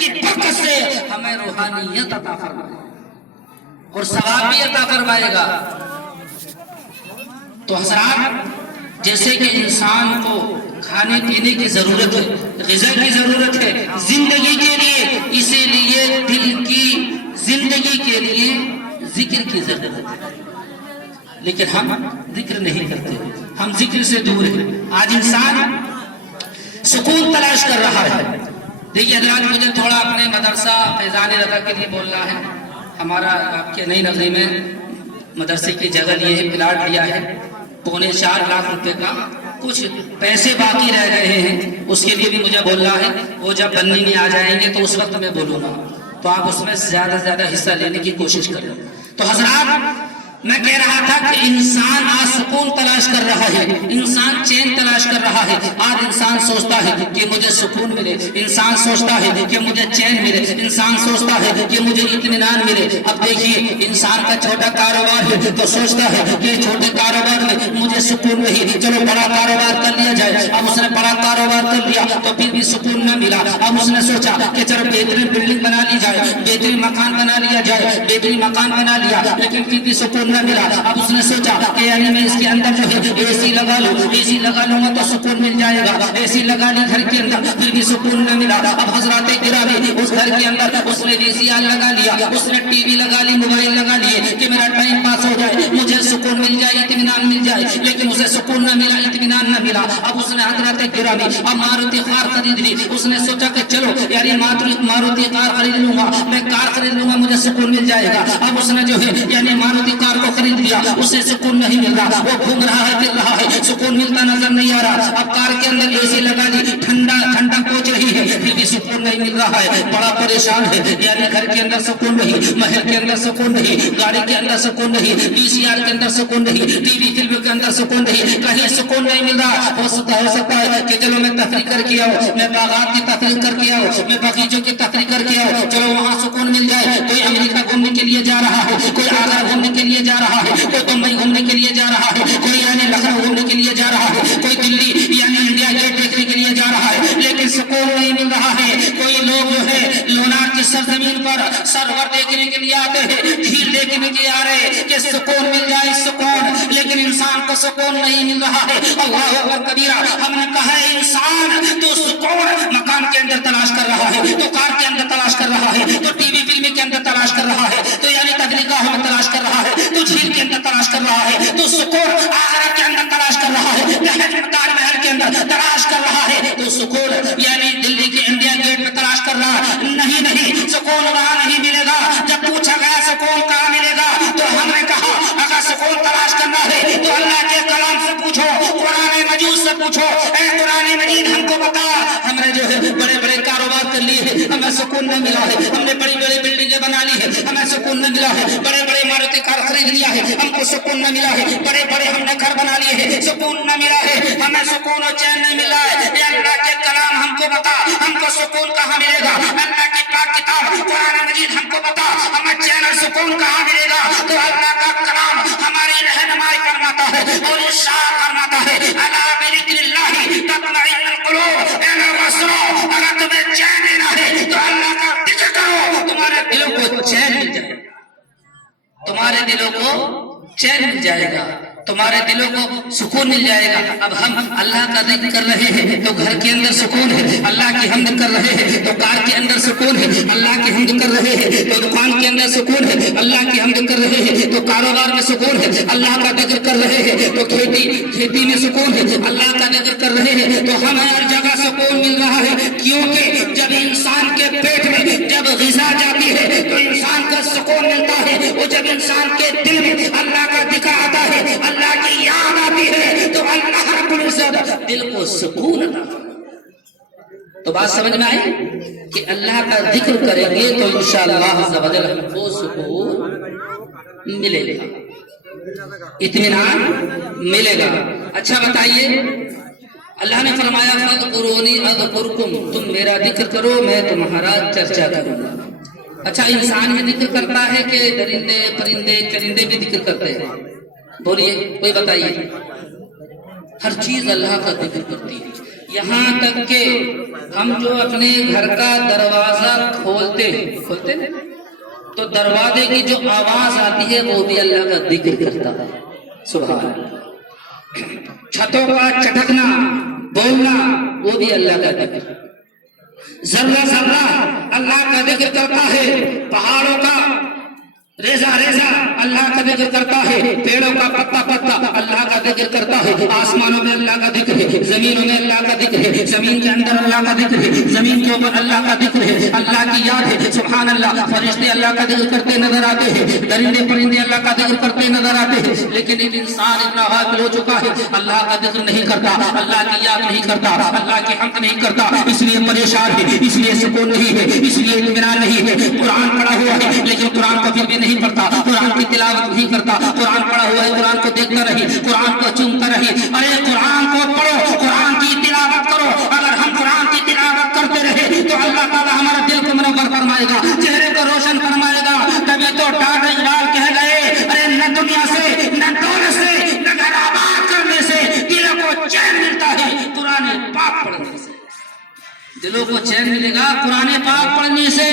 کی برکت سے ہمیں روحانیت عطا فرمائے اور ثواب بھی عطا فرمائے گا۔ تو حضرات، جیسے کہ انسان کو کھانے پینے کی ضرورت ہے، غذا کی ضرورت ہے زندگی کے لیے، اسی لیے دل کی زندگی کے لیے ذکر کی ضرورت ہے، لیکن ہم ذکر نہیں کرتے، ہم ذکر سے دور ہیں۔ آج انسان سکون تلاش کر رہا ہے۔ دیکھیے حضرات، مجھے تھوڑا اپنے مدرسہ فیضان رضا کے لیے بولنا ہے۔ ہمارا آپ کے نئی نگری میں مدرسے کی جگہ لیے ہے، پلاٹ لیا ہے 4.25 لاکھ روپے کا، کچھ پیسے باقی رہ گئے ہیں، اس کے لیے بھی مجھے بولنا ہے۔ وہ جب بننے میں آ جائیں گے تو اس وقت میں بولوں گا، تو آپ اس میں زیادہ سے زیادہ حصہ لینے کی کوشش کریں۔ تو حضرات، میں کہہ رہا تھا کہ انسان آج سکون تلاش کر رہا ہے، انسان چین تلاش کر رہا ہے۔ آج انسان سوچتا ہے کہ مجھے سکون ملے، انسان سوچتا ہے کہ مجھے چین ملے، انسان سوچتا ہے کہ مجھے اطمینان ملے۔ اب دیکھیے، انسان کا چھوٹا کاروبار ہے تو سوچتا ہے کہ چھوٹے کاروبار میں مجھے سکون نہیں، چلو بڑا کاروبار کر لیا جائے۔ اب اس نے بڑا کاروبار کر لیا تو پھر بھی سکون نہ ملا۔ اب اس نے سوچا کہ چلو بہترین بلڈنگ بنا لی جائے، بہترین مکان بنا لیا جائے، بہترین مکان بنا لیا، لیکن پھر بھی سکون نہ ملا۔ اب اس نے سوچا کہ یعنی میں اس کے اندر جو ہے اے سی لگا لوں، اے سی لگا لوں گا تو سکون مل جائے گا۔ اے سی لگا لی گھر کے اندر، پھر بھی سکون نہ ملا۔ اب حضرات گرامی، اس گھر کے اندر اس نے وی سی آر لگا لیا، اس نے ٹی وی لگا لی، موبائل لگا لیے کہ میرا ٹائم پاس ہو جائے، مجھے سکون مل جائے، اطمینان مل جائے، لیکن اسے سکون نہ ملا، اطمینان نہ ملا۔ اب اس نے حضرات گرامی اب ماروتی کار خرید لی۔ اس نے سوچا کہ چلو یعنی ماروتی کار خرید لوں گا، میں کار خرید لوں گا، مجھے سکون مل جائے گا۔ اب اس نے جو ہے یعنی ماروتی کار کو خرید لیا، اسے سکون نہیں مل رہا، وہ گھوم رہا ہے، پھر رہا ہے، سکون ملتا نظر نہیں آ رہا۔ اب کار کے اندر اے سی لگا لی، ٹھنڈا پہنچ رہی ہے، پھر بھی سکون نہیں مل رہا ہے، بڑا پریشان ہے۔ یعنی گھر کے اندر سکون نہیں، محل کے اندر سکون نہیں، گاڑی کے اندر سکون نہیں، وی سی آر کے اندر سکون نہیں، ٹی وی فلم کے اندر سکون نہیں، کہیں سکون نہیں مل رہا۔ ہو سکتا ہے کہ چلو میں تفریح کر کے آؤں، میں باغات کی تفریح کر کے آؤں، میں باغیچوں کی تفریح کر کے آؤں، چلو وہاں سکون مل جائے۔ کوئی امریکہ گھومنے کے لیے جا رہا ہے، کوئی آگرہ گھومنے کے لیے جا رہا ہے، کوئی بمبئی گھومنے کے لیے جا رہا ہے، کوئی یعنی لکھنؤ گھومنے کے لیے جا رہا ہے، کوئی دلی یعنی انڈیا گیٹ دیکھنے کے لیے جا رہا ہے، لیکن سکون نہیں مل رہا ہے۔ کوئی لوگ جو ہے لونار کی سرزمین پر سرور دیکھنے کے لیے آتے ہیں، جھیل دیکھنے کے لیے آ رہے ہیں کہ سکون مل جائے، سکون، لیکن انسان کو سکون نہیں مل رہا ہے۔ اللہ اکبر کبیرہ، ہم نے کہا ہے انسان تو سکون مکان کے اندر تلاش کر رہا ہے، تو کار کے اندر تلاش کر رہا ہے، تو ٹی وی فلم کے اندر تلاش کر رہا ہے، تو یعنی تفریح گاہوں میں تلاش کر رہا ہے، تو جھیل کے اندر تلاش کر رہا ہے، تو سکون آخرت کے اندر تلاش کر رہا ہے، تاج محل کے اندر تلاش کر رہا ہے، تو سکون یعنی دلی کے انڈیا گیٹ میں تلاش کر رہا ہے۔ نہیں، سکون وہاں نہیں ملے گا۔ جب پوچھا گیا سکون کہاں ملے گا تو ہم نے کہا اگر سکون تلاش کرنا ہے تو اللہ کے کلام سے پوچھو، قرآن مجید سے پوچھو۔ اے قرآن مجید ہم کو بتا، ہم نے جو ہے بڑے بڑے کاروبار کر لیے ہیں، ہمیں سکون نہ ملا ہے، ہم نے بڑی بڑی بلڈنگیں بنا لی ہے، ہمیں سکون نہ ملا ہے، بڑے بڑے ماروتی کار خرید لیا ہے، ہم کو سکون نہ ملا ہے، بڑے بڑے ہم نے گھر بنا لیے ہیں، سکون نہ ملا ہے، ہمیں سکون اور چین نہیں ملا ہے۔ اے اللہ کے کلام ہم کو بتا، ہم کو سکون کہاں ملے گا؟ اللہ کی پاک کتاب قرآن مجید ہم کو بتا، ہمیں چین اور سکون کہاں ملے گا؟ تو اللہ کا کلام ہماری رہنمائی فرماتا ہے اور ارشاد فرماتا ہے، الا بذکر اللہ تطمئن القلوب۔ اے لوگوں سنو، اگر تمہیں چین لینا ہے تو اللہ کا ذکر کرو، تمہارے دلوں کو چین مل جائے گا، تمہارے دلوں کو چین مل جائے گا، تمہارے دلوں کو سکون مل جائے گا۔ اب ہم اللہ کا ذکر کر رہے ہیں تو گھر کے اندر سکون ہے، اللہ کی حمد کر رہے ہیں تو کار کے اندر سکون ہے، اللہ کی حمد کر رہے ہیں تو دکان کے اندر سکون ہے، اللہ کی حمد کر رہے ہیں تو کاروبار میں سکون ہے، اللہ کا ذکر کر رہے ہیں تو کھیتی میں سکون ہے، اللہ کا ذکر کر رہے ہیں تو ہمیں ہر جگہ سکون مل رہا ہے۔ کیونکہ جب انسان کے پیٹ میں جب غذا جاتی ہے تو انسان کا سکون ملتا ہے، اور جب انسان کے دل میں اللہ کا ذکر آتا ہے، اللہ کی یاد آتی ہے تو اللہ رب العزت دل کو سکون عطا کرتا ہے۔ تو بات سمجھ میں آئی کہ اللہ کا ذکر کریں گے تو انشاءاللہ عز و جل ہم کو سکون ملے گا، اطمینان ملے گا۔ اچھا بتائیے، اللہ نے فرمایا فاذکرونی اذکرکم، تم میرا ذکر کرو میں تمہارا چرچا کروں گا۔ اچھا، انسان بھی ذکر کرتا ہے کہ درندے پرندے چرندے بھی ذکر کرتے ہیں؟ بولیے، کوئی بتائیے۔ ہر چیز اللہ کا ذکر کرتی ہے، یہاں تک کہ ہم جو اپنے گھر کا دروازہ کھولتے ہیں تو دروازے کی جو آواز آتی ہے وہ بھی اللہ کا ذکر کرتا ہے. سبحان اللہ. چھتوں کا چٹکنا بولنا وہ بھی اللہ کا ذکر. ذرہ ذرہ اللہ کا ذکر کرتا ہے. پہاڑوں کا ریزہ ریزہ اللہ کا ذکر کرتا ہے. پیڑوں کا پتا پتا اللہ کا ذکر کرتا ہے. آسمانوں میں اللہ کا ذکر ہے, زمینوں میں اللہ کا ذکر ہے, زمین کے اندر اللہ کا ذکر ہے, زمین کے اوپر اللہ کا ذکر ہے. اللہ کی یاد ہے. سبحان اللہ. فرشتے اللہ کا ذکر کرتے نظر آتے ہیں, درندے پرندے اللہ کا ذکر کرتے نظر آتے ہیں, لیکن ایک انسان اتنا غافل ہو چکا ہے, اللہ کا ذکر نہیں کرتا, اللہ کی یاد نہیں کرتا, اللہ کی حمد نہیں کرتا. اس لیے پریشان ہے, اس لیے سکون نہیں ہے, اس لیے اطمینان نہیں ہے. قرآن پڑھا ہوا ہے لیکن قرآن کو پھر بھی نہیں پڑھتا, قرآن کی تلاوت نہیں کرتا. قرآن پڑھا ہوا ہے, قرآن کو دیکھتا رہی, قرآن کو چومتا رہی. ارے قرآن کو پڑھو, قرآن کی تلاوت کرو. اگر ہم قرآن کی تلاوت کرتے رہے تو اللہ تعالیٰ ہمارا دل کو منور فرمائے گا, چہرے کو روشن فرمائے گا. تبھی تو ڈاکٹر اقبال کہہ گئے, ارے نہ دنیا سے نہ دولت سے نہ گھر آباد کرنے سے دلوں کو چین ملتا ہے قرآن پاک پڑھنے سے. دلوں کو چین ملے گا قرآن پاک پڑھنے سے.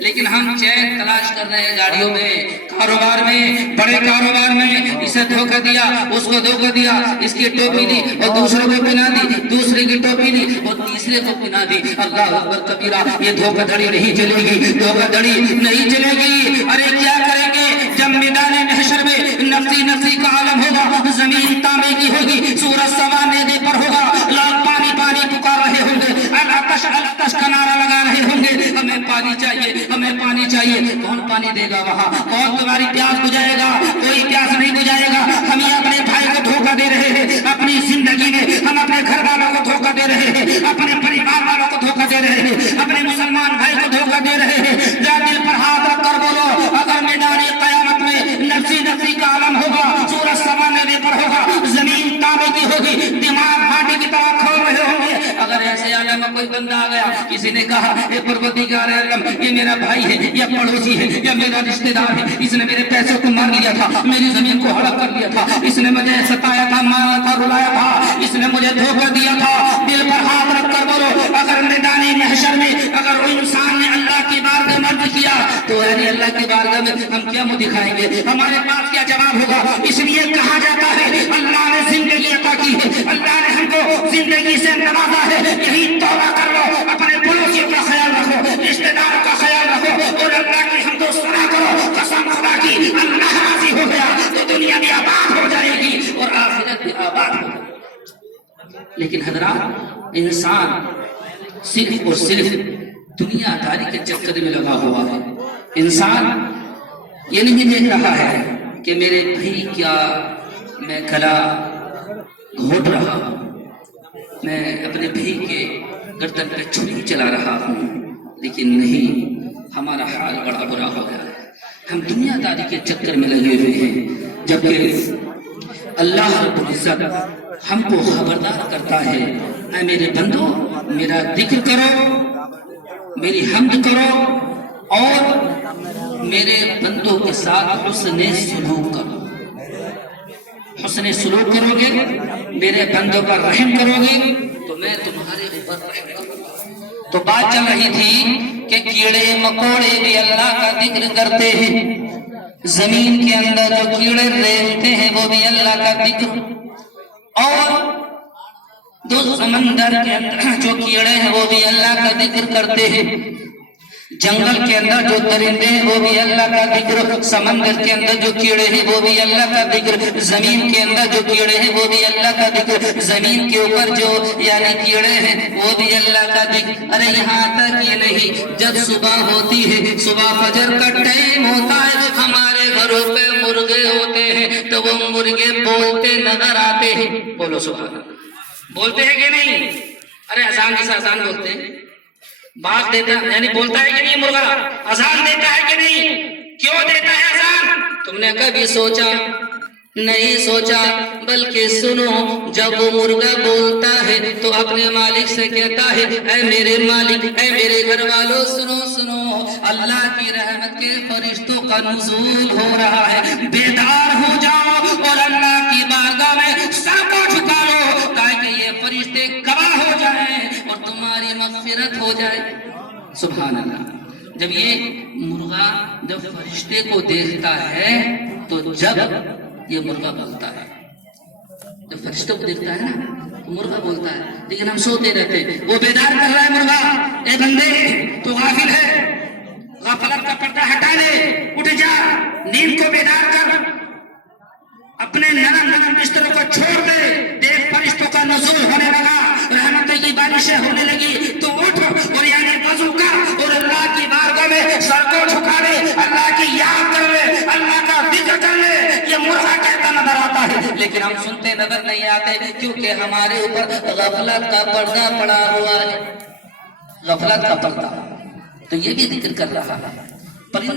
لیکن ہم چین تلاش کر رہے ہیں گاڑیوں میں, کاروبار میں, بڑے کاروبار میں. اسے دھوکہ دیا, اس کو دھوکہ دیا, اس کی ٹوپی دی اور دوسرے کو پہنا دی, دوسرے کی ٹوپی دی اور تیسرے کو پہنا دی. اللہ اکبر کبیرہ. یہ دھوکہ دھڑی نہیں چلے گی, دھوکہ دھڑی نہیں چلے گی. ارے کیا کریں گے جب میدان محشر میں نفسی نفسی کا عالم ہوگا, زمین تانبے کی ہوگی, سورج سوانے دے پر ہوگا, لوگ پانی پانی پکار رہے ہوں گے, الاتش کا نعرہ لگا رہے ہوں گے, ہمیں پانی چاہیے, ہمیں پانی چاہیے. کون پانی دے گا وہاں؟ کون تمہاری پیاس بجھائے گا؟ کوئی پیاس نہیں بجھائے گا. ہم یہ اپنے بھائی کو دھوکہ دے رہے ہیں, اپنی زندگی میں ہم اپنے گھر والوں کو دھوکہ دے رہے ہیں, اپنے پریوار والوں کو دھوکہ دے رہے ہیں, اپنے مسلمان بھائی کو دھوکہ دے رہے ہیں. جا دل پر ہاتھ رکھ کر بولو, اگر میدان قیامت میں نفسی نفسی کا عالم ہوگا, سورج سوانے پر ہوگا, زمین تانبے کی ہوگی, دماغ ماٹی کی طرح کھول رہے ہوں گے. اگر ایسے عالم میں کوئی بندہ آ گیا, کسی نے کہا اے پروردگار عالم, یہ میرا بھائی ہے یا پڑوسی ہے یا میرا رشتہ دار ہے, اس نے میرے پیسوں کو مار لیا تھا, میری زمین کو ہڑپ کر لیا تھا, اس نے مجھے ستایا تھا, مارا تھا, رلایا تھا, اس نے مجھے دھوکہ دیا تھا. دل پر ہاتھ رکھ کر بولو, اگر میدان محشر میں اگر وہ انسان نے اللہ کی بارگاہ میں عرض کیا تو یعنی اللہ کی بارگاہ میں ہم کیا منہ دکھائیں گے, ہمارے پاس کیا جواب ہوگا؟ اس لیے کہا جاتا ہے اللہ نے زندگی عطا کی ہے, اللہ نے ہم کو زندگی سے نوازا ہے. یہی توبہ کر لو, اپنے پڑوسیوں کا خیال رکھو, رشتہ داروں کا خیال رکھو اور اللہ کی حمد و ثنا کرو. قسم خدا کی, اللہ راضی ہو گیا تو دنیا بھی آباد ہو جائے گی اور آخرت بھی آباد ہو جائے گی. لیکن حضرات, انسان صرف اور صرف دنیا داری کے چکر میں لگا ہوا ہے. انسان یہ نہیں دیکھ رہا ہے کہ میرے بھائی کیا میں گلا گھونٹ رہا ہوں, میں اپنے بھائی کے گردن پہ چھری چلا رہا ہوں. لیکن نہیں, ہمارا حال بڑا برا ہو گیا ہے. ہم دنیا داری کے چکر میں لگے ہوئے ہیں, جبکہ اللہ رب العزت ہم کو خبردار کرتا ہے, اے میرے بندو میرا ذکر کرو, میری حمد کرو اور میرے بندوں کے ساتھ حسن سلوک کرو. حسن سلوک کرو گے, میرے بندوں پر رحم کرو گے تو میں تمہارے اوپر رحم کروں گا. تو بات چل رہی تھی کہ کیڑے مکوڑے بھی اللہ کا ذکر کرتے ہیں, زمین کے اندر جو کیڑے رہتے ہیں وہ بھی اللہ کا ذکر, اور دو سمندر کے اندر جو کیڑے ہیں وہ بھی اللہ کا ذکر کرتے ہیں, جنگل کے اندر جو درندے ہیں وہ بھی اللہ کا ذکر, سمندر کے اندر جو کیڑے ہیں وہ بھی اللہ کا ذکر, زمین کے اندر جو کیڑے ہیں وہ بھی اللہ کا ذکر, زمین کے اوپر جو یعنی کیڑے ہیں وہ بھی اللہ کا ذکر. ارے یہاں تک یہ نہیں, جب صبح ہوتی ہے, صبح فجر کا ٹائم ہوتا ہے, ہمارے گھروں پہ مرغے ہوتے ہیں تو وہ مرغے بولتے نظر آتے ہیں. بولو سبحان اللہ. بولتے ہیں کہ نہیں؟ ارے اذان جیسا اذان بولتے ہیں, بات دیتا یعنی بولتا ہے کہ نہیں مرغا, اذان دیتا ہے کہ نہیں؟ کیوں دیتا ہے اذان؟ تم نے کبھی سوچا نہیں سوچا, بلکہ سنو, جب وہ مرغا بولتا ہے تو اپنے مالک سے کہتا ہے اے میرے مالک, اے میرے گھر والوں سنو سنو, اللہ کی رحمت کے فرشتوں کا نزول ہو رہا ہے, بیدار ہو جاؤ اور اللہ کی بارگاہ میں سر کو جھکا لو تاکہ یہ فرشتے گواہ ہو جائیں غفلت ہو جائے. سبحان اللہ. جب یہ مرغا جب فرشتے کو دیکھتا ہے تو جب یہ مرغا بولتا ہے، جب فرشتے کو دیکھتا ہے نا تو مرغا بولتا ہے، لیکن ہم سوتے رہتے. وہ بیدار کر رہا ہے مرغا، اے بندے تو غافل ہے، غفلت کا پردہ ہٹا لے، اٹھ جا، نیند کو بیدار کر، اپنے نرم نرم بستروں کو چھوڑ دے. دیکھ فرشتوں کا نزول ہونے لگا، رحمت کی بارشیں ہونے لگی. تو اٹھ اور یعنی وضو کر اور اللہ کی بارگاہ میں سر کو جھکا لے، اللہ کی یاد کر لے، اللہ کا ذکر کر لے. یہ مرغا کہتا نظر آتا ہے لیکن ہم سنتے نظر نہیں آتے، کیونکہ ہمارے اوپر غفلت کا پردہ پڑا ہوا ہے. غفلت کا پردہ. تو یہ بھی ذکر کر رہا ہے. پرندے